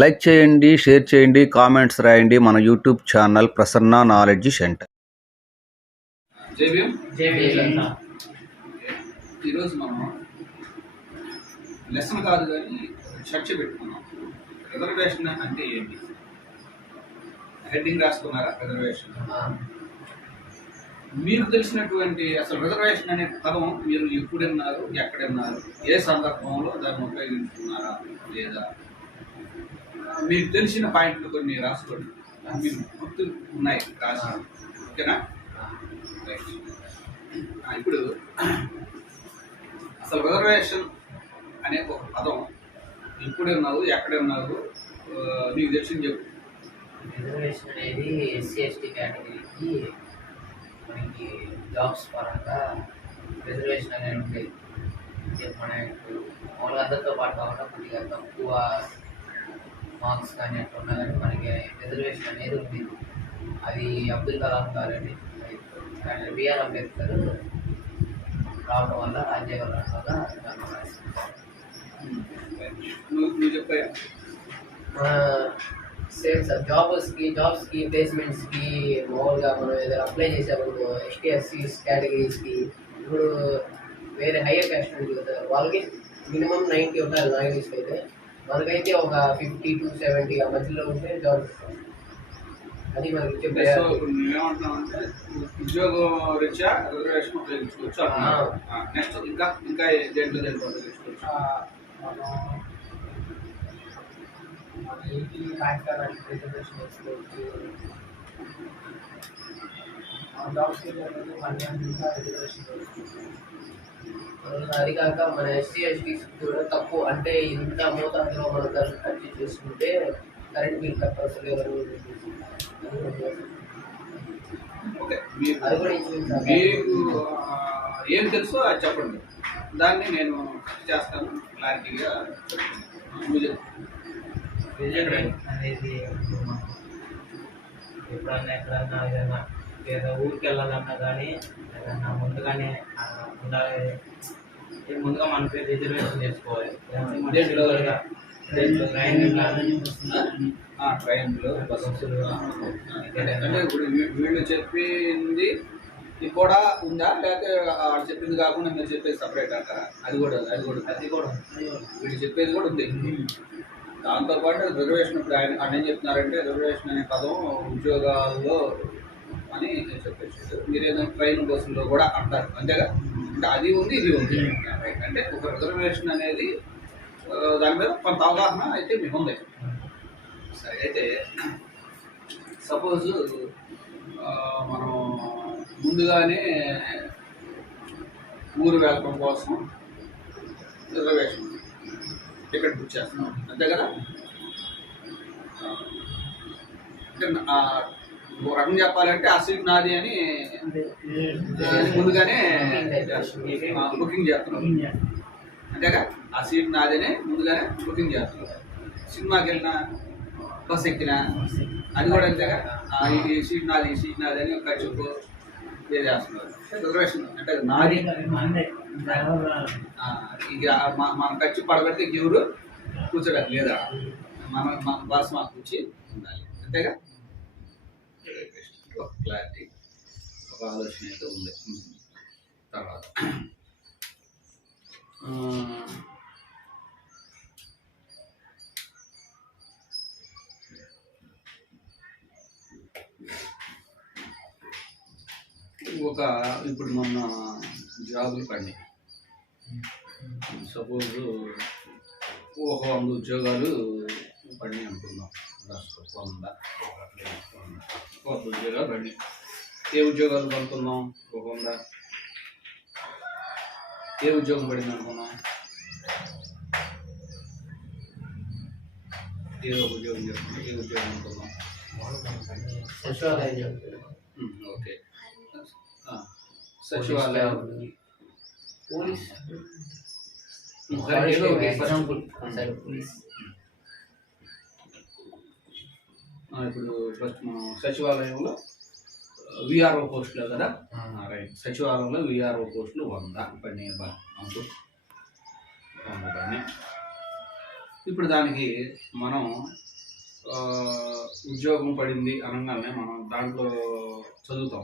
Like చేయండి, share చేయండి, comments రాయండి. మన YouTube channel Prasanna knowledge centre. ఈరోజు మనం లెసన్ కాదు కానీ చర్చ పెట్టుకున్నాం. రిజర్వేషన్ అంటే ఏంటి? హెడ్డింగ్ రాసుకున్నారా? రిజర్వేషన్ మీకు తెలిసినటువంటి అసలు రిజర్వేషన్ అనే పదం మీరు ఎప్పుడు విన్నారు, ఎక్కడ విన్నారు, ఏ సందర్భంలో దాన్ని ఉపయోగించుకున్నారా లేదా? మీకు తెలిసిన పాయింట్లు కొన్ని రాసుకోండి. మీరు గుర్తు ఉన్నాయి రాసి, ఓకేనా? ఇప్పుడు అసలు రిజర్వేషన్ అనే ఒక పదం ఎప్పుడు విన్నావు, ఎక్కడ విన్నావు, నీకు తెలిసింది చెప్పు. రిజర్వేషన్ అనేది ఎస్సీ ఎస్టీ కేటగిరీకి మనకి జాబ్స్ పరంగా రిజర్వేషన్ అనేది ఉండేది. మన మామూలుగా అందరితో పాటు కాకుండా కొద్దిగా తక్కువ మార్క్స్ కానీ అట్లా ఉన్నా కానీ మనకి రిజర్వేషన్ అనేది ఉంది. అది అబ్దుల్ కలాం గారండి, బిఆర్ అంబేద్కర్ రావడం వల్ల, రాజ్యాంగం రావడం వల్ల నువ్వు చెప్పాయా? సేమ్ సార్, జాబ్స్కి ప్లేస్మెంట్స్కి మామూలుగా మనం ఏదైనా అప్లై చేసేప్పుడు ఎస్టీ ఎస్సీస్ కేటగిరీస్కి, ఇప్పుడు వేరే హయ్యర్ క్యాస్ట్ ఉంది కదా, వాళ్ళకి మినిమం 90 ఉండాలి. నాయకుడికి అయితే మనకైతే ఒక 50 to 70 ఆ మధ్యలో ఉంటే జాబ్. అది మనకి చెప్పే ఏమంటున్నామంటే ఉద్యోగం రీత్యా రిజర్వేషన్ ఉపయోగించుకోవచ్చు. నెక్స్ట్ ఇంకా ఇంకా దేంట్లో ఉపయోగించుకోవచ్చు? రిజర్వేషన్ వేసుకోవచ్చు. అది కాక మన ఎస్సీ ఎస్టీస్ కూడా తక్కువ, అంటే ఇంత మోతాదులో మనం ఖర్చు చేసుకుంటే కరెంట్ బిల్ కట్టాల్సి ఓకే, మీకు ఏం తెలుసో అది చెప్పండి, దాన్ని నేను చేస్తాను క్లారిటీగా. అనేది ఎప్పుడన్నా ఎక్కడన్నా ఏదైనా ఊరికి వెళ్ళాలన్నా కానీ ఏదన్నా ముందుగానే ఉండాలి. ముందుగా మనకి రిజర్వేషన్ చేసుకోవాలి. ట్రైన్లో బస్సులు అంటే ఇప్పుడు వీళ్ళు చెప్పింది కూడా ఉందా, లేకపోతే వాళ్ళు చెప్పింది కాకుండా మీరు చెప్పేది సపరేట్ అంటారా? అది కూడా వీళ్ళు చెప్పేది కూడా ఉంది. దాంతోపాటు రిజర్వేషన్ ఇప్పుడు ఆయన ఏం చెప్తున్నారంటే రిజర్వేషన్ అనే పదం ఉద్యోగాల్లో అని చెప్పేసి, మీరేదో ట్రైన్ బస్సుల్లో కూడా అంటారు, అంతేగా? అంటే అది ఉంది, ఇది ఉంది. అంటే ఒక రిజర్వేషన్ అనేది దాని మీద కొంత అవగాహన అయితే మీకు ఉంది. సరే, అయితే సపోజ్ మనం ముందుగానే ఊరు వెళ్ళడం కోసం రిజర్వేషన్ టికెట్ బుక్ చేస్తున్నాం, అంతే కదా? అంటే ఒక రకం చెప్పాలంటే ఆ సీట్ నాది అని ముందుగానే బుకింగ్ చేస్తున్నాం, అంతేగా? ఆ సీట్ నాదనే ముందుగానే బుకింగ్ చేస్తున్నాం. సినిమాకి వెళ్ళినా, బస్ ఎక్కినా అది కూడా అంతేగా? ఈ సీట్ నాది అని ఖర్చు పే చేస్తున్నారు. రిజర్వేషన్ అంటే నాది, ఇక మన ఖర్చు పడబెడితే ఎవరు కూర్చోడానికి లేదా, మన బస్ మాకు కూర్చి ఉండాలి, అంతేగా? ఒక క్లారిటీ, ఒక ఆలోచన అయితే ఉంది. తర్వాత ఇప్పుడు మొన్న జాబులు పడినాయి. సపోజ్ 100 ఉద్యోగాలు పడినాయి అనుకుందాం. 100 ఉద్యోగాలు పడినాయి. ఏ ఉద్యోగాలు పడుతున్నాం? 100. ఏ ఉద్యోగం పడింది అనుకున్నాం? ఏదో ఉద్యోగం చెప్తున్నాం. ఏ ఉద్యోగం అనుకున్నాం? ఓకే, సచివాలయం, పోలీస్. ఇప్పుడు ఫస్ట్ మనం సచివాలయంలో విఆర్ఓ పోస్టులు కదా? రైట్. సచివాలయంలో విఆర్ఓ పోస్టులు 100 పడినాయి. 100 పడినాయి. ఇప్పుడు దానికి మనం ఆ, ఉద్యోగం పడింది అనగానే మనం దాంట్లో చదువుతాం.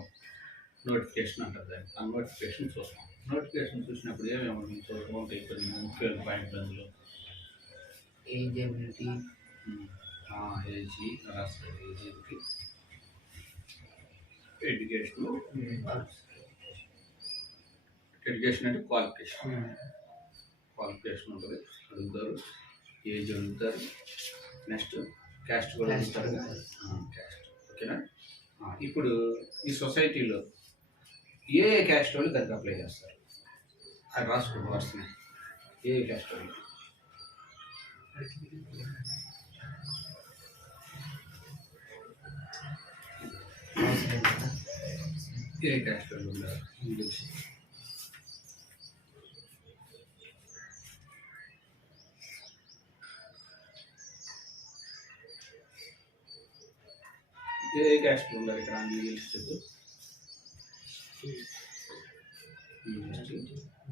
నోటిఫికేషన్ అంటారు దాన్ని. ఆ నోటిఫికేషన్ చూస్తాం. నోటిఫికేషన్ చూసినప్పుడు ఏమేమి చూడటం ఉంటాయి కొన్ని ముఖ్యమైన పాయింట్లు అందులో. ఏజిబిలిటీ, ఏజీ రాస్తారు. ఏజీకి ఎడ్యుకేషన్, ఎడ్యుకేషన్ అంటే క్వాలిఫికేషన్. క్వాలిఫికేషన్ ఉంటుంది, అడుగుతారు. ఏజ్ అడుగుతారు. నెక్స్ట్ క్యాస్ట్ కూడా అడుగుతారు. క్యాస్ట్ ఓకేనా. ఇప్పుడు ఈ సొసైటీలో ఏ క్యాస్ట్ వాళ్ళు దానికి అప్లై చేస్తారు అది రాసుకుంటూ వస్తున్నాయి. ఏ క్యాస్ట్ వాళ్ళు ఏ క్యాస్ట్ వాళ్ళు ఉన్నారు ఇంగ్లీష్. ఏ క్యాస్ట్ ఉన్నారు ఇక్కడ ఇంగ్లీష్ చెప్పు.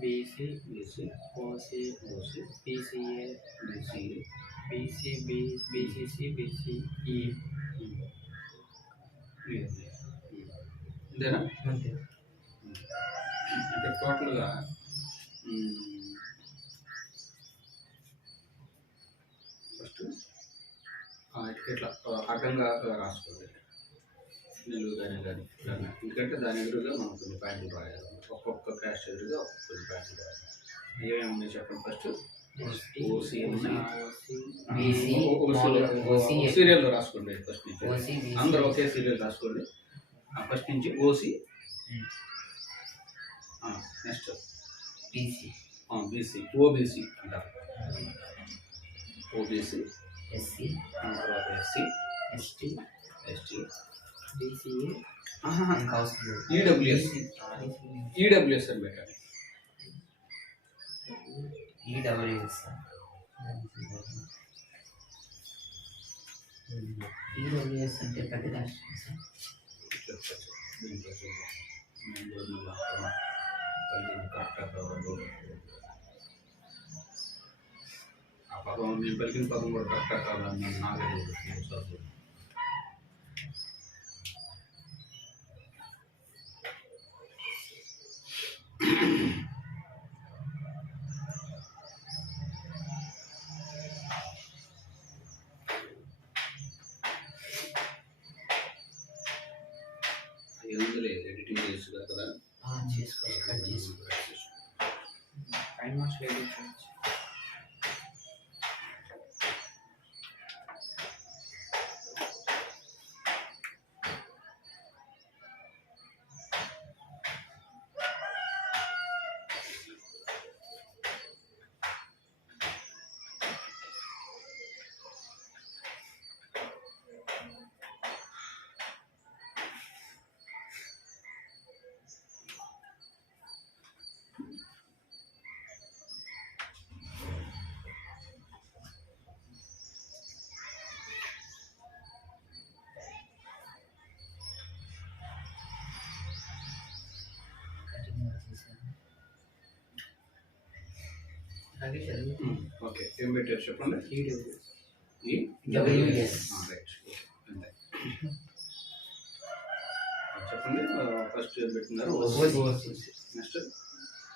BC, BC, OC, OC, BCA, BCA, BCB, BCC, BCE. అంతేనా? అంతే. అంటే టోటల్గా ఫస్ట్ ఇట్లా అడ్డంగా రాసుకోండి. నిలువుగానే కానీ ఇలాగా. ఎందుకంటే దాని ఎదురుగా మనం కొన్ని పాయింట్లు రాయాలి. ఒక్కొక్క క్యాస్ట్ ఎదురుగా కొన్ని పాయింట్లు రాయాలి. ఏమేమి చెప్పండి. ఫస్ట్ ఓసీ సీరియల్లో రాసుకోండి. ఫస్ట్ నుంచి అందరూ ఒకే సీరియల్ రాసుకోండి. ఫస్ట్ నుంచి OC, next BC, BC, OBC అంటారు. ఓబీసీ, ఎస్సీ, తర్వాత SC, ST, ST, BCA, EWS. EWS అని పెట్టాలి. ఈడబ్ల్యూఎస్. ఈడబ్ల్యూఎస్ అంటే ప్రతి రాష్ట్రం సార్. దీంట్లో ఆ పదం నేను పలికిన పదం కూడా కరెక్టా కాదని నాకే చదువు. ఎందులో ఎడిటింగ్ చేసి కదా చేసుకోవచ్చు, కట్ చేసుకోవచ్చు. ఫైన్ మార్క్స్ ఎడిట్ చేయొచ్చు. ఓకే. ఏం పెట్టారు చెప్పండి. ఈడబ్ల్యూఎస్. రైట్. అంతే చెప్పండి. ఫస్ట్ ఏం పెట్టినారు. Next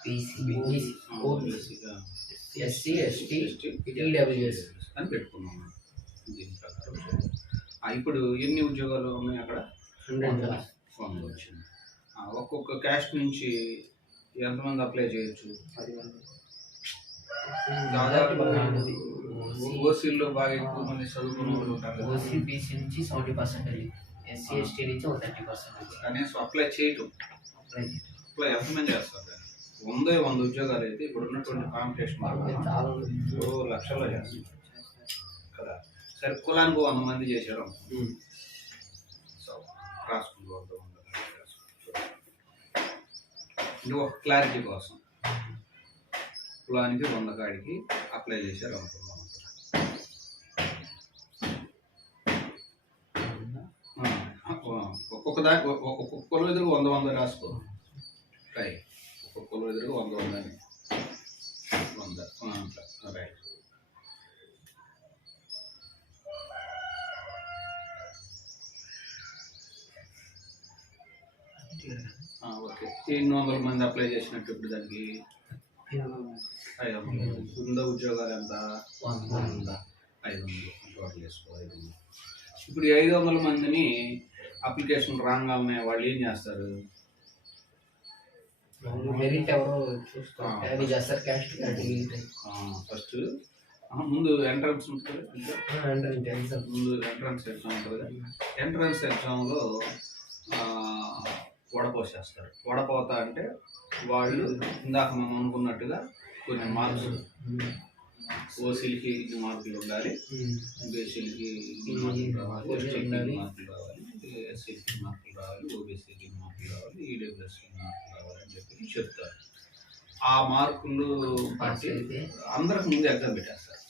BC, SC, ST, EWS అని పెట్టుకున్నాము. దీని ప్రకారం ఇప్పుడు ఎన్ని ఉద్యోగాలు ఉన్నాయి అక్కడ? 100 వచ్చింది. ఒక్కొక్క క్యాస్ట్ నుంచి ఎంతమంది అప్లై చేయొచ్చు? 10 మంది. దాదాపు ఓసీల్లో బాగా ఎక్కువ మంది చదువుకున్న వాళ్ళు ఉంటారు కదా. ఓసీ, బీసీ నుంచి 70%, ఎస్సీ, ఎస్టీ నుంచి 30%. కనీసం అప్లై చేయటం. అప్లై ఎంతమంది చేస్తారు? 100 ఉద్యోగాలు అయితే ఇప్పుడు ఉన్నటువంటి కాంపిటీషన్ చాలా లక్షల్లో చేస్తున్నారు కదా. సరే, కులానికి 100 మంది చేశారు. సో రాసుకుంటూ 100 ఇది ఒక క్లారిటీ కోసం కులానికి 100 కాడికి అప్లై చేశారు అనుకుందాం. ఒక్కొక్క దానికి ఒక్కొక్క కులం ఎదురుగా 100 రాసుకో. రైట్. ఒక్కొక్క కులం ఎదురుగా 100 అని 100 రైట్. ఓకే. 800 మంది అప్లై చేసినట్టు ఇప్పుడు దానికి 500. బృంద ఉద్యోగాలు ఎంత? 500 టోటల్ వేసుకో 500. ఇప్పుడు ఈ 500 మందిని అప్లికేషన్ రాగానే వాళ్ళు ఏం చేస్తారు? మెరిట్ ఎవరో చూస్తారు, అది చేస్తారు క్యాస్ట్ కేటగిరీ. ఫస్ట్ ముందు ఎంట్రన్స్ ఉంటుంది, ముందు ఎంట్రన్స్ ఎగ్జామ్ ఉంటుంది కదా. ఎంట్రన్స్ ఎగ్జామ్లో వడపోసేస్తారు. వడపోతా అంటే వాళ్ళు ఇందాక మనం అనుకున్నట్టుగా కొన్ని మార్క్స్, ఓసీలకి ఇన్ని మార్కులు ఉండాలి, బీసీలకి ఇన్ని మార్కులు రావాలి, ఎస్టీకి ఇన్ని మార్కులు రావాలి, ఎస్సీకి మార్కులు రావాలి, ఓబీసీకి ఇన్ని మార్కులు రావాలి, ఈడబ్ల్యూఎస్కి మార్కులు రావాలి అని చెప్పి చెప్తారు. ఆ మార్కులు బట్టి అందరికి ముందు ఎగ్జామ్ పెట్టేస్తారు.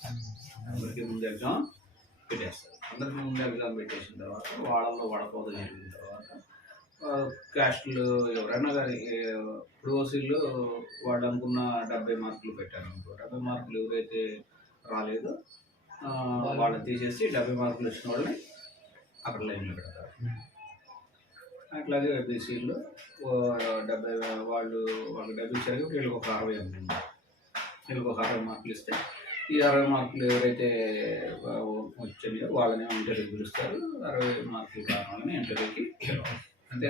అందరికి ముందు ఎగ్జామ్ పెట్టేసిన తర్వాత వాళ్ళల్లో వడపోత జరిగిన తర్వాత క్యాస్ట్లు ఎవరైనా కానీ ఇప్పుడు ఓసీల్లో వాళ్ళు అనుకున్న 70 మార్కులు పెట్టారు అనుకో, 70 మార్కులు ఎవరైతే రాలేదో వాళ్ళని తీసేసి 70 మార్కులు వచ్చిన వాళ్ళని అక్కడ లైన్లో పెడతారు. అట్లాగే బీసీల్లో 70 వాళ్ళకి 70 ఇచ్చారు, వీళ్ళకి ఒక 60 అనుకుంటారు. వీళ్ళకి ఒక 60 మార్కులు ఇస్తే ఈ 60 మార్కులు ఎవరైతే వచ్చాయో వాళ్ళని ఇంటర్వ్యూకి పిలుస్తారు. 60 మార్కులు రాని వాళ్ళని ఇంటర్వ్యూకి అంతే.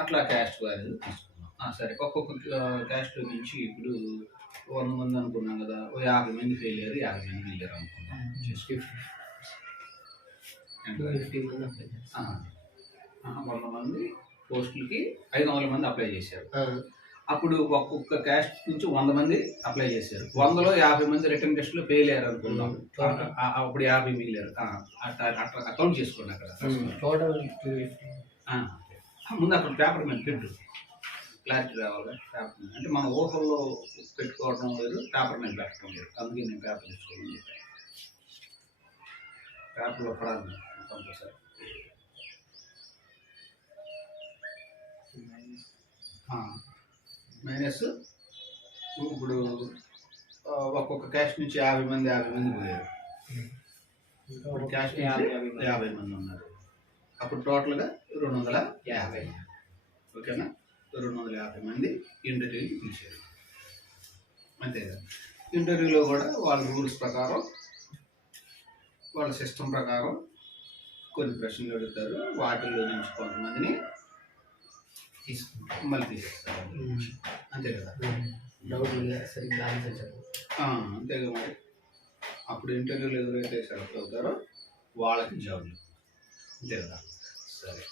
అట్లా క్యాస్ట్ వాల్యూ తీసుకున్నాం. సరే, ఒక్కొక్క క్యాస్ట్ నుంచి ఇప్పుడు 100 మంది అనుకున్నాం కదా, 50 మంది ఫెయిల్ అయ్యారు, 50 మంది వెళ్ళారు అనుకున్నాం. 100 మంది పోస్టులకి 500 మంది అప్లై చేశారు. అప్పుడు ఒక్కొక్క క్యాస్ట్ నుంచి 100 మంది అప్లై చేశారు. 100లో 50 మంది రిటర్న్ టెస్ట్లో ఫెయిల్ అయ్యారు అనుకుందాం. అప్పుడు 50 మిగిలారు. అట్లా అకౌంట్ చేసుకోండి అక్కడ. ముందు అక్కడ పేపర్ మీద పెట్టు, క్లారిటీ రావాలి. పేపర్ మీద అంటే మన ఊహల్లో పెట్టుకోవడం లేదు, పేపర్ మీద పెట్టడం లేదు. అందుకే నేను పేపర్ తెచ్చుకోమని చెప్పాను. పేపర్లో పడాలి కంపల్సరీ. మైనస్ ఇప్పుడు ఒక్కొక్క క్యాస్ట్ నుంచి 50 మంది పోయారు. క్యాస్ట్ 50 మంది ఉన్నారు. అప్పుడు టోటల్గా 250. ఓకేనా? 250 మంది ఇంటర్వ్యూకి పిలిచారు. అంతే కదా. ఇంటర్వ్యూలో కూడా వాళ్ళ రూల్స్ ప్రకారం, వాళ్ళ సిస్టమ్ ప్రకారం కొన్ని ప్రశ్నలు అడుగుతారు. వాటిల్లో నుంచి కొంతమందిని మళ్ళీ తీసేస్తారు. అంతే కదా. అంతేగా మరి. అప్పుడు ఇంటర్వ్యూలో ఎవరైతే సెలెక్ట్ అవుతారో వాళ్ళకి జాబ్లు. అంతే కదా. సరే,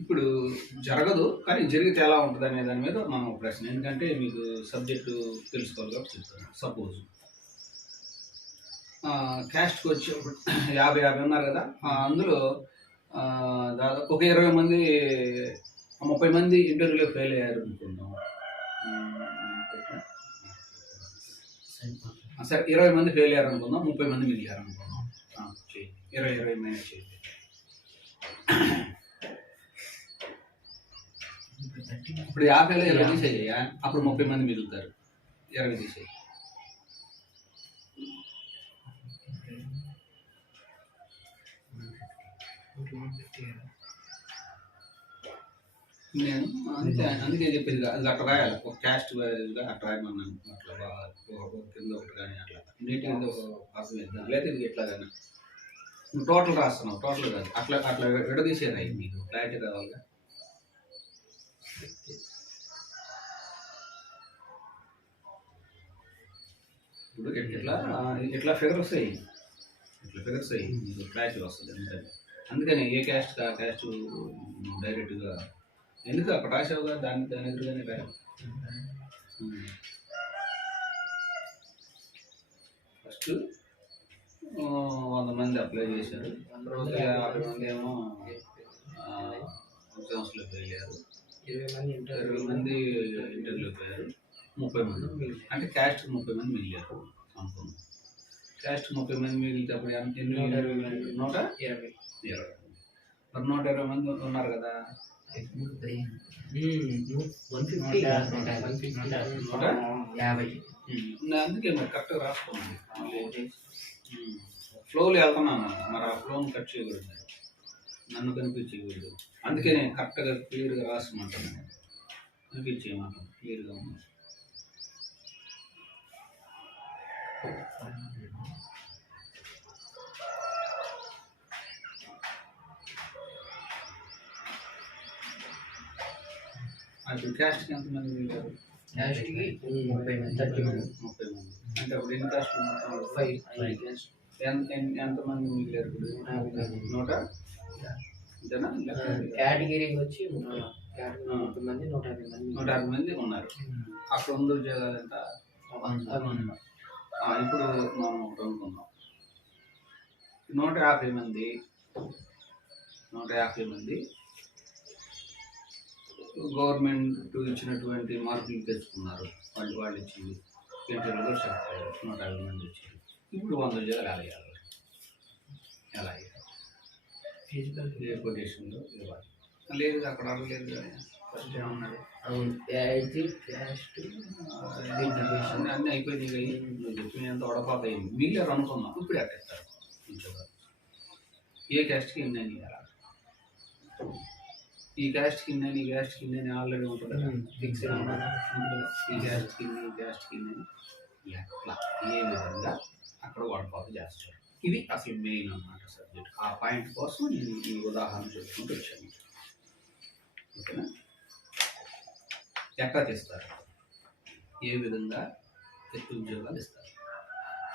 ఇప్పుడు జరగదు కానీ జరిగితే ఎలా ఉంటుంది అనే దాని మీద మనం ప్రశ్న. ఎందుకంటే మీకు సబ్జెక్టు తెలుసుకోవాలి కాబట్టి చెప్తాను. సపోజ్ క్యాస్ట్కి వచ్చేప్పుడు 50 ఉన్నారు కదా, అందులో దాదాపు ఒక 20 మంది 30 మంది ఇంటర్వ్యూలో ఫెయిల్ అయ్యారు అనుకుందాం. సరే, 20 మంది ఫెయిల్ అయ్యారు అనుకుందాం, 30 మంది మిగిలారు అనుకుందాం. 20 మైనస్ చేయండి. ఇప్పుడు 50లో 20 తీసేయ్యా, అప్పుడు 30 మంది మిగులుతారు. 20 తీసేయి. నేను అందుకే చెప్పేది అది అట్లా రాయాలి. ఒక క్యాస్ట్ వైజ్గా అట్లా రాయమన్నాను. అట్లా బాగా కింద ఒకటి కానీ అట్లా నీట్గా అర్థం చేద్దాం. లేదా ఇది ఎట్లా కానీ నువ్వు టోటల్ రాస్తున్నావు, టోటల్ కాదు, అట్లా అట్లా విడదీసేది అయ్యి మీకు క్లారిటీ రావాలిగా. ఇప్పుడు ఇట్లా ఫిగర్స్ అయ్యి, మీకు క్లారిటీ వస్తుంది. అందుకని ఏ క్యాస్ట్ ఆ క్యాస్ట్ డైరెక్ట్గా ఎందుకు అక్కడ రాసావుగా దాని ఎదురుగానే రాయవు. ఫస్ట్ 100 మంది అప్లై చేశారు. అందులో 50 మంది ఏమో ఎగ్జామ్స్లో ఫెయిల్ అయ్యారు, 20 మంది ఇంటర్వ్యూలోకి పోయారు, 30 మంది అంటే క్యాస్ట్ 30 మంది మిగిలారు అనుకున్నాం. క్యాస్ట్ 30 మంది మిగిలినప్పుడు 120 మరి 120 మంది ఉన్నారు కదా. 150. అందుకే మరి కరెక్ట్గా రాసుకోండి. ఫ్లోలో వెళ్తున్నాను మరి ఆ ఫ్లోని కట్ చేయకూడదు. నన్ను కనిపించే వీళ్ళు, అందుకే నేను కరెక్ట్గా క్లియర్గా రాసమంటాను, కనిపించే మాట క్లియర్గా ఉంది. ఇప్పుడు క్యాస్ట్కి ఎంతమంది మిగిలారు? క్యాస్ట్కి 30 మంది 30 మంది 30 మంది. అంటే అప్పుడు ఎన్ని క్యాస్ట్లు మొత్తం? 5 క్యాస్ట్ ఎంతమంది మిగిలారు ఇప్పుడు? 100 అంతేనా? కేటగిరీకి వచ్చి 30 మంది 150 మంది 150 మంది ఉన్నారు. అక్కడ ఉన్న ఉద్యోగాలు ఎంత? ఇప్పుడు మనం ఒకటి అనుకుందాం, 150 మంది 150 మంది గవర్నమెంట్ ఇచ్చినటువంటి మార్కులు తెచ్చుకున్నారు. వాళ్ళు ఇచ్చింది ఇంటర్వ్యూలో సెలెక్ట్ అయ్యారు, 150 మంది వచ్చారు. ఇప్పుడు 100 ఉద్యోగాలు ఎలా ఏ పొజిషన్లో ఇవ్వాలి? లేదు అక్కడ అడగలేదు కదా, ఫస్ట్ ఏమన్నాడు? అన్నీ అయిపోయింది, నువ్వు చెప్పినంత వడపాతాయి మిగిలిన అనుకున్నాం. ఇప్పుడు ఎట్టేస్తారు ఉద్యోగాలు? ఏ క్యాస్ట్కి ఇన్నని ఇవ్వాలి? ఈ క్యాస్ట్ కింద ఈ క్యాస్ట్ కింద ఆల్రెడీ ఉంటుంది కదా, ఫిక్స్ ఉంటుంది కదా, ఈ క్యాస్ట్ కింద ఈ క్యాస్ట్ కింద ఎట్లా ఏ విధంగా అక్కడ వడపాటు చేస్తారు. ఇది అసలు మెయిన్ అన్నమాట సబ్జెక్ట్. ఆ పాయింట్ కోసం నేను ఈ ఉదాహరణ చెప్పుకుంటూ వచ్చాను. ఓకేనా? ఎట్లా తెస్తారు, ఏ విధంగా ఉద్యోగాలు ఇస్తారు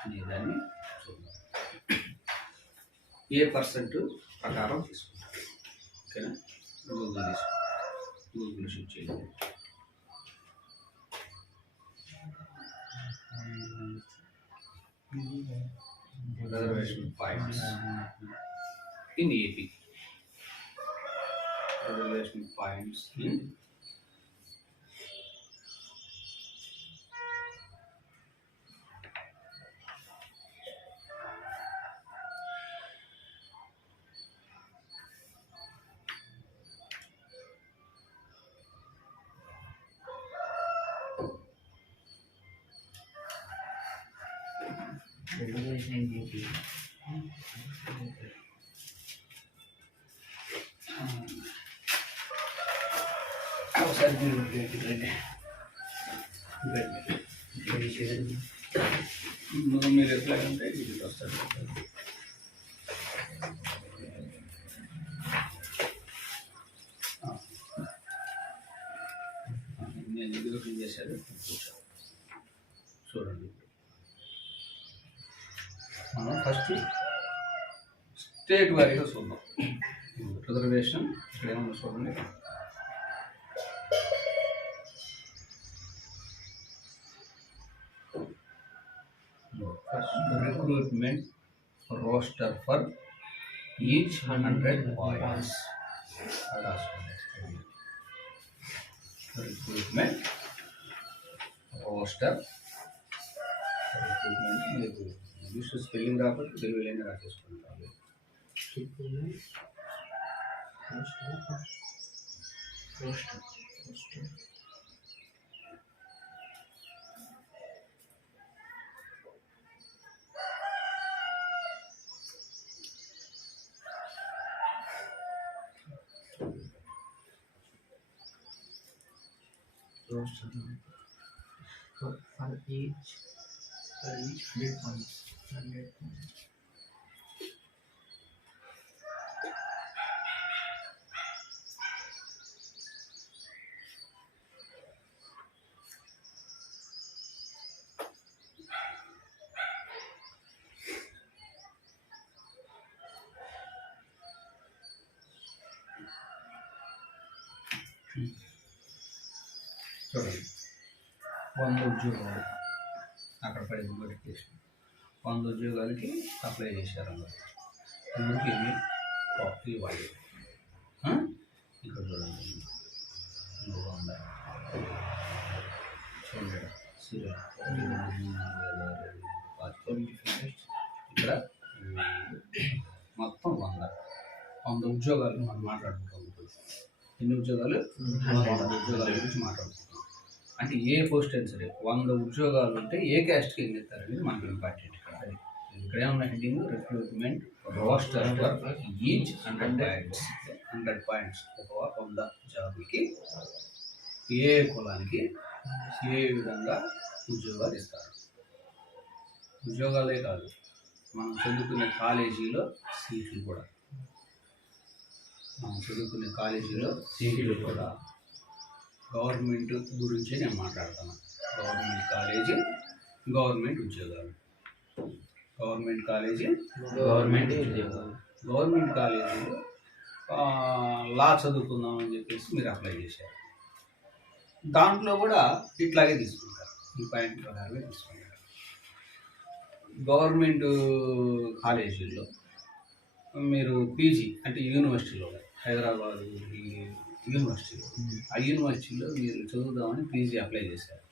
అనే దాన్ని చూద్దాం. ఏ పర్సెంట్ ప్రకారం తీసుకుంటారు. ఓకేనా? గూగుల్ షూట్ చేయండి. Reservation points in AP. Reservation points in ఒకసారి మీరు మీరు ఎట్లా అంటే ఇది వస్తారు. నేను ఎగ్జిక్యూటివ్ చేశారు, చూడండి. మనం ఫస్ట్ స్టేట్ వారీగా చూద్దాం. రిజర్వేషన్ ఇక్కడ ఏమన్నా చూడండి. Recruitment roster for each 100 points. Recruitment roster. Recruitment English spelling రాకపోతే తెలుగులోనే రాసేసుకుంటాను. For each 100 points. చూడండి, 100 ఉద్యోగాలు అక్కడ పడింది నోటిఫికేషన్. 100 ఉద్యోగాలకి అప్లై చేశారు. అందరికి కాపీ ఇవ్వాలి. ఇక్కడ చూడండి, 100 చూడండి సీరియల్ ఇక్కడ మొత్తం 100 ఉద్యోగాలు మనం మాట్లాడుకుంటాం. ఎన్ని ఉద్యోగాలు? 100 ఉద్యోగాల గురించి మాట్లాడుకుంటాం. అంటే ఏ పోస్ట్ అయినా సరే 100 ఉద్యోగాలు ఉంటే ఏ క్యాస్ట్కి ఏం చెప్తారనేది మనకి ఇంపార్టెంట్ ఇక్కడ. ఇక్కడే ఉన్న heading recruitment roster for each 100 points. ఒక 100 జాబులకి ఏ కులానికి ఏ విధంగా ఉద్యోగాలు ఇస్తారు. ఉద్యోగాలే కాదు, మనం చదువుకునే కాలేజీలో సీట్లు కూడా, గవర్నమెంట్ గురించి నేను మాట్లాడుతాను. గవర్నమెంట్ కాలేజీ, గవర్నమెంట్ ఉద్యోగాలు. గవర్నమెంట్ కాలేజీలో లా చదువుకుందామని చెప్పేసి మీరు అప్లై చేశారు. దాంట్లో కూడా ఇట్లాగే తీసుకుంటారు, ఈ పాయింట్ ప్రకారమే తీసుకుంటారు. గవర్నమెంట్ కాలేజీల్లో మీరు పీజీ అంటే యూనివర్సిటీలో, హైదరాబాద్ యూనివర్సిటీలో, ఆ యూనివర్సిటీలో మీరు చదువుదామని పీజీ అప్లై చేశారు.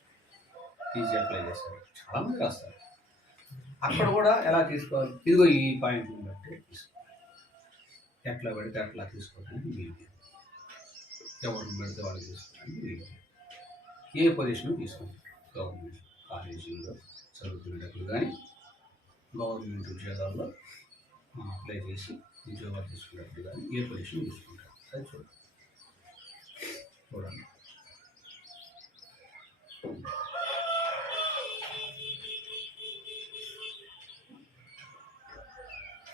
చాలామంది రాస్తారు. అక్కడ కూడా ఎలా తీసుకోవాలి, ఇదిగో ఈ పాయింట్ని బట్టి తీసుకోవాలి. ఎట్లా పడితే అట్లా తీసుకోవడానికి వీలు, ఎవరిని పెడితే వాళ్ళు తీసుకోవడానికి వీలు. ఏ పొజిషన్ తీసుకుంటారు, గవర్నమెంట్ కాలేజీల్లో చదువుకునేటప్పుడు కానీ గవర్నమెంట్ ఉద్యోగాల్లో అప్లై చేసి ఉద్యోగాలు తీసుకునేటప్పుడు కానీ ఏ పొజిషన్ తీసుకుంటారు, అది చూడండి.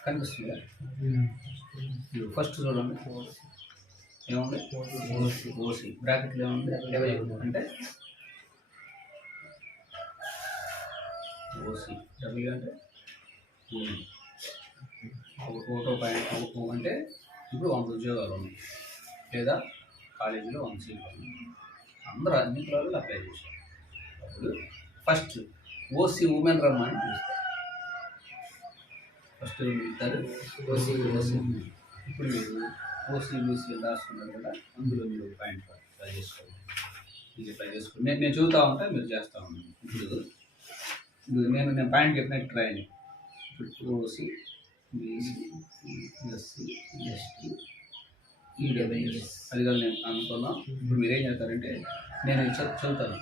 కనిపిస్తుందా? ఫస్ట్ చూడండి, ఏముంది? ఓసీ బ్రాకెట్లో ఏముంది అంటే ఓసీ, డబ్ల్యూ అంటే ఒకటో పాయింట్ అంటే ఇప్పుడు 100 ఉద్యోగాలు ఉన్నాయి, లేదా కాలేజీలో 100 సీట్లు ఉన్నాయి. అందరూ అన్ని కులాలు అప్లై చేశారు. అప్పుడు ఫస్ట్ ఓసీ ఉమెన్ రమ్మని పిలుస్తారు. ఫస్ట్ పిలుస్తారు ఓసీ. ఇప్పుడు మీరు ఓసీ బీసీ రాసుకున్నారు కదా, అందులో మీరు పాయింట్ ట్రై చేసుకోండి. నేను చూస్తూ ఉంటా, మీరు చేస్తూ ఉన్నాను. ఇప్పుడు నేను పాయింట్ చెప్పినట్టు ట్రై అయ్యి, ఇప్పుడు OC BC SC ST EWS అది కాదు నేను అనుకున్నాం. ఇప్పుడు మీరేం చేస్తారంటే, నేను చదువుతాను.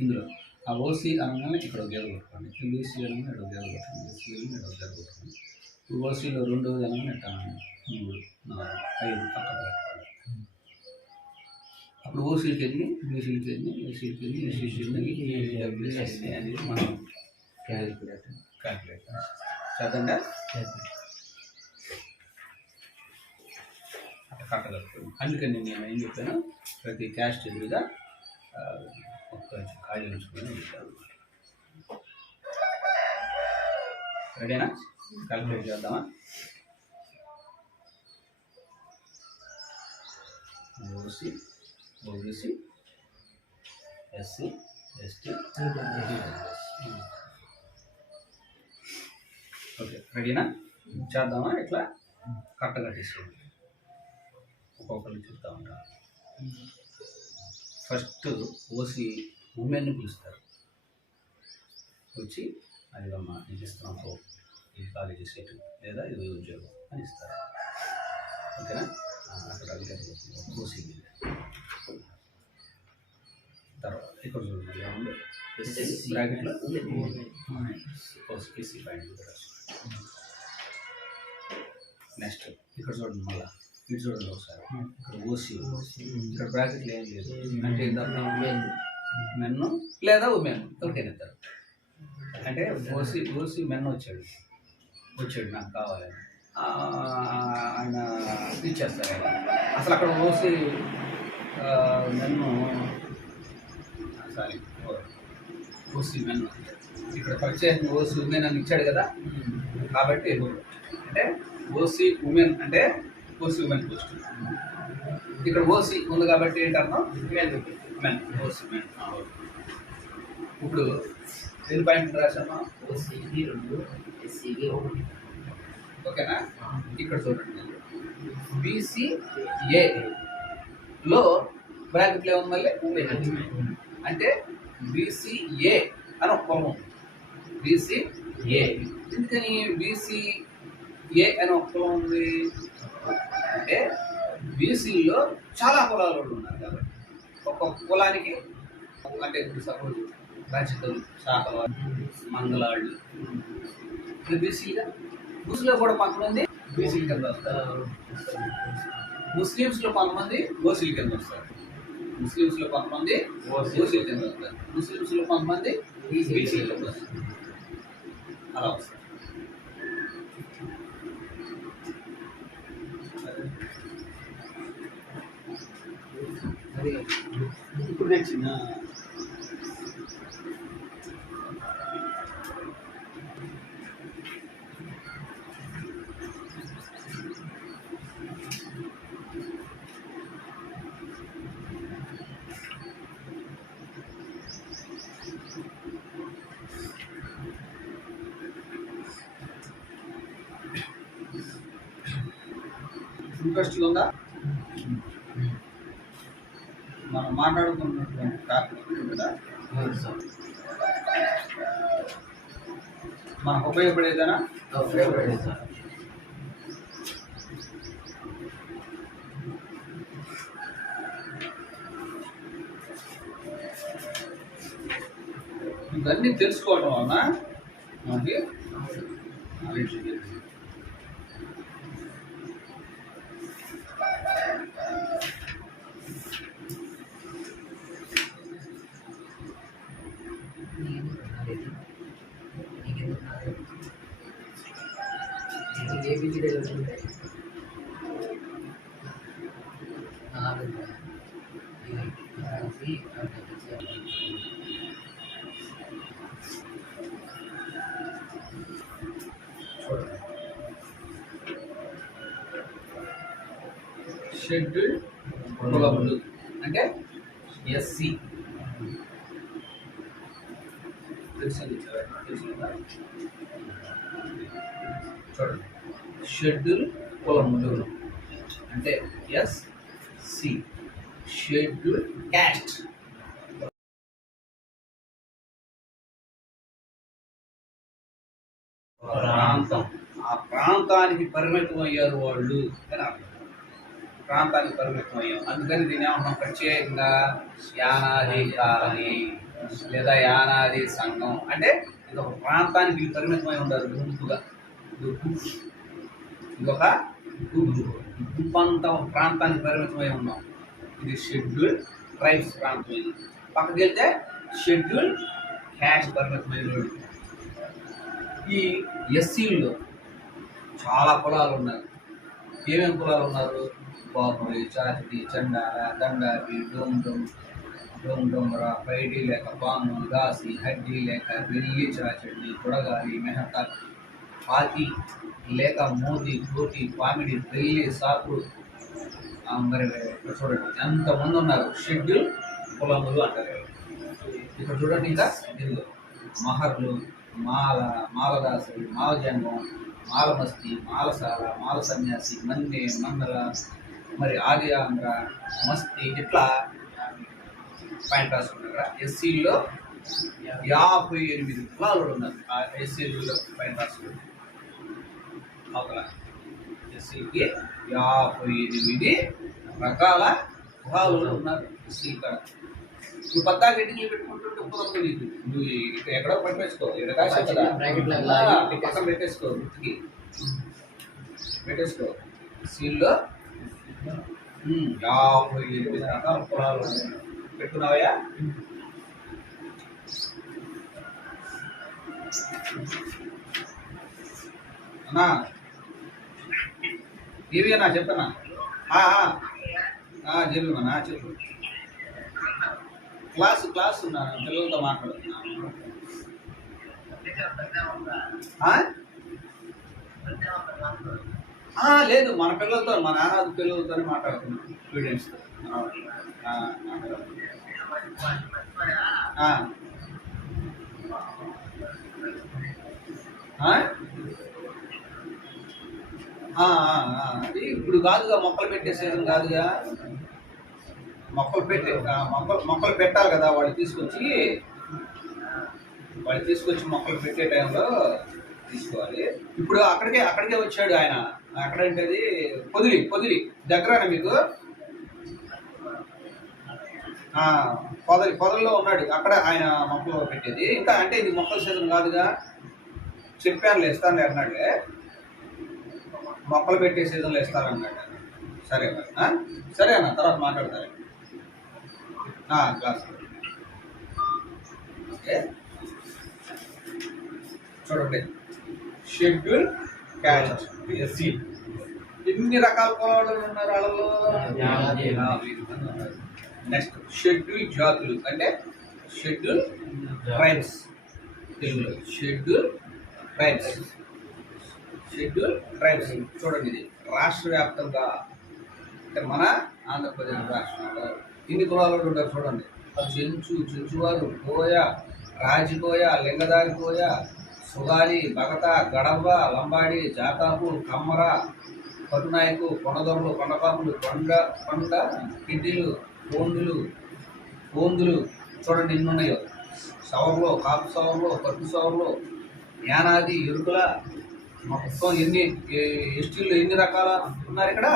ఇందులో ఆ ఓసీ అనగానే ఇక్కడ ఒక గేదె కొట్టుకోండి, బీసీ అనగానే ఇక్కడ ఒక గేదె కొట్టండి, ఎస్సీ అనగానే ఇక్కడ ఒక గేదె కొట్టుకోండి. ఇప్పుడు ఓసీలో 2 అనగానే ఎట్టానండి 3 4 5 అక్కడ పెట్టుకోండి. అప్పుడు ఓసీలకి ఎన్ని, బీసీలకి ఎన్ని, ఎస్సీలకి ఎన్ని, ఎస్సీలకి ఎన్ని, ఈడబ్ల్యూఎస్ అనేది మనం క్యాలిక్యులేట్ చేద్దాంగా అట్లా కట్టగలుగుతాం. అందుకని నేను ఏం చెప్పాను, ప్రతి క్యాస్ట్ ఎదురుగా ఒక్క ఖాళీ ఉంచుకొని ఉంటాను. రెడీనా? క్యాలిక్యులేట్ చేద్దామా? OC OBC SC ST okay, రెడీనా? చేద్దామా? ఇట్లా కట్టగట్టేసుకోండి. ఒక్కొక్కరిని చెప్తా ఉంటాను. ఫస్ట్ ఓసీ ఉమెన్ని పిలుస్తారు. వచ్చి అదిగమ్మా నీకు ఇస్తున్నాం ఈ కాలేజీ సీటు లేదా ఇది ఉద్యోగం అని ఇస్తారు. ఓకేనా? అక్కడ ఓసీ తర్వాత ఇక్కడ చూడండి ఏముంది, బ్రాకెట్లో ఎస్సీ పాయింట్. నెక్స్ట్ ఇక్కడ చూడండి, మళ్ళీ ఇటు చూడండి ఒకసారి, ఇక్కడ ఓసీ, ఇక్కడ బ్రాకెట్లు ఏం లేదు అంటే మెన్ను లేదా ఉమెన్ ఎవరికైనా ఇస్తారు. అంటే ఓసీ మెన్ వచ్చాడు నాకు కావాలని ఆయన ఇచ్చేస్తారు. అసలు అక్కడ ఓసీ మెన్ను ఓసీ మెన్ ఇక్కడ ప్రత్యేకంగా ఓసీ ఉమెన్ అని ఇచ్చాడు కదా, కాబట్టి అంటే ఓసీ ఉమెన్ అంటే ఓసీ ఉమెన్ పోస్ట్. ఇక్కడ ఓసీ ఉంది కాబట్టి ఏంటన్నా మెన్, ఓసీ మెన్. ఇప్పుడు ఎన్ని పాయింట్లు రాసామా? ఓసీకి 2, ఎస్సీకి 1. ఓకేనా? ఇక్కడ చూడండి, బీసీఏలో బ్రాకెట్లో ఏముంది మళ్ళీ ఉమెన్ అంటే బీసీఏ అని ఒక కులం ఉంది. బీసీఏ ఎందుకని బీసీఏ అని ఒక కులం ఉంది అంటే బీసీలో చాలా కులాల వాళ్ళు ఉన్నారు కాబట్టి ఒక్కొక్క కులానికి అంటే ఇప్పుడు సపోజ్ రచితలు, శాఖలు, మంగళాళ్ళు ఇది బీసీగా. ముస్లింలో కూడా కొంతమంది బీసీ కింద వస్తారు. ముస్లిమ్స్లో కొంతమంది ఓసీల కింద వస్తారు. ముస్లిమ్స్లో కొంతమంది ఓసీల కింద వస్తారు. ముస్లిమ్స్లో కొంతమంది బీసీ కింద వస్తారు. అలా వస్తారు. ఇప్పుడు తెచ్చిన ఇంట్రెస్ట్ ఉందా? మనం మాట్లాడుకున్నటువంటి టాపిక్ కదా, మనకు ఉపయోగపడేదేనా? ఇవన్నీ తెలుసుకోవటం వలన మనకి నాలెడ్జ్ తెలుసు. షెడ్యూల్ కులములు అంటే ఎస్సీ. చూడండి, షెడ్యూల్ కులములు అంటే ఎస్సీ, షెడ్యూల్ క్యాస్ట్. ప్రాంతం, ఆ ప్రాంతానికి పరిమితం అయ్యారు వాళ్ళు అని అర్థం. ప్రాంతానికి పరిమితం అయ్యాం, అందుకని దీని ఏమంటున్నాం ప్రత్యేకంగా యానాది కాలనీ లేదా యానాది సంఘం. అంటే ఇది ఒక ప్రాంతానికి పరిమితమై ఉండాలి గుంపుగా. ఇది ఒక గుంపంతా ఒక ప్రాంతానికి పరిమితమై ఉన్నాం. ఇది షెడ్యూల్ ట్రైబ్స్ ప్రాంతమైంది. పక్కకి వెళ్తే షెడ్యూల్ క్యాస్ట్ పరిమితమైన. ఈ ఎస్సీల్లో చాలా కులాలు ఉన్నారు. ఏమేమి కులాలు ఉన్నారు? బాపురి, చాచిడి, చండాల, దండారి, డోండోమరా, పైడి లేక పాము, దాసి, హడ్డి లేక వెల్లి, చాచడి, కొడగాలి, మెహతా, పాతి లేక మోది, కోటి, పామిడి, పెళ్ళి, సాపుడు. మరి ఇక్కడ చూడండి ఎంతమంది ఉన్నారు. షెడ్యూల్ కులములు అంటారు. ఇక్కడ చూడండి, ఇంకా ఇదిగో మహర్లు, మాలదాసులు, మాలజంగం, మాలమస్తి, మాలసాల, మాల సన్యాసి, మన్నె, మండల, మరి ఆది ఆంధ్ర, మస్తి, ఇట్లా పాయింట్ రాసుకున్నారు. ఎస్సీలో 58 కులాలు ఉన్నారు. ఆ ఎస్సీలో పాయింట్ రాసుకున్నారు. అవతల ఎస్సీకి 58 రకాల కులాలు ఉన్నారు. ఎస్సీ ఇక్కడ నువ్వు పద్దా గడ్డికి పెట్టుకుంటుంటే కుదరదు నీకు. నువ్వు ఎక్కడో పెట్టేసుకో, పక్కన పెట్టేసుకో, గుర్తుకి పెట్టేసుకో. సీల్లో 58 రకాల కులాలు పెట్టుకున్నావయ్యా. అన్నా ఇవి అన్నా చెప్పనా? చెప్పమన్నా, చెప్పు. క్లాస్ ఉన్నాను, పిల్లలతో మాట్లాడుతున్నాను. లేదు, మన పిల్లలతో, మా నాన్న పిల్లలతోనే మాట్లాడుతున్నాను, స్టూడెంట్స్తో. అది ఇప్పుడు కాదుగా, మొక్కలు పెట్టే సీజన్ కాదుగా. మొక్కలు పెట్టాలి కదా. వాళ్ళు తీసుకొచ్చి మొక్కలు పెట్టే టైంలో తీసుకోవాలి. ఇప్పుడు అక్కడికే వచ్చాడు ఆయన. అక్కడంటే పొదిలి దగ్గర మీకు. పొదల్లో ఉన్నాడు అక్కడ ఆయన మొక్కలు పెట్టేది. ఇంకా అంటే ఇది మొక్కల సీజన్ కాదుగా, చెప్పానులే ఇస్తానులే అన్నాడులే, మొక్కలు పెట్టే సీజన్లో ఇస్తానన్నాడు. సరే మరి సరే అన్న, తర్వాత మాట్లాడతారు. Class okay. చూడండి, షెడ్యూల్ క్యాస్ట్ ఎస్సీ. ఎన్ని రకాల పొలాలు ఉన్నారు వాళ్ళలో? 50 మంది ఉన్నారు. నెక్స్ట్ షెడ్యూల్ జాతులు అంటే షెడ్యూల్ ట్రైబ్స్. తెలుగులో షెడ్యూల్ ట్రైబ్స్. షెడ్యూల్ ట్రైబ్స్ చూడండి, ఇది రాష్ట్ర వ్యాప్తంగా అంటే మన ఆంధ్రప్రదేశ్ రాష్ట్రంలో ఇన్ని కులాలు ఉంటారు చూడండి. చెంచువారు, కోయ, రాజికోయ, లింగదారి కోయ, సుగాలి, బగత, గడవ, లంబాడి, జాతాపు, కమ్మర, కటునాయకు, కొండదొరలు, కొండపాపులు, కొండ కిడ్డీలు, బోందులు చూడండి ఎన్ని ఉన్నాయో. సవర్లో, కాపు సవర్లో, పట్టు సవర్లో, యానాది, ఎరుకుల, మొత్తం ఎన్ని ఎస్టీలు ఎన్ని రకాల ఉన్నారు ఇక్కడ.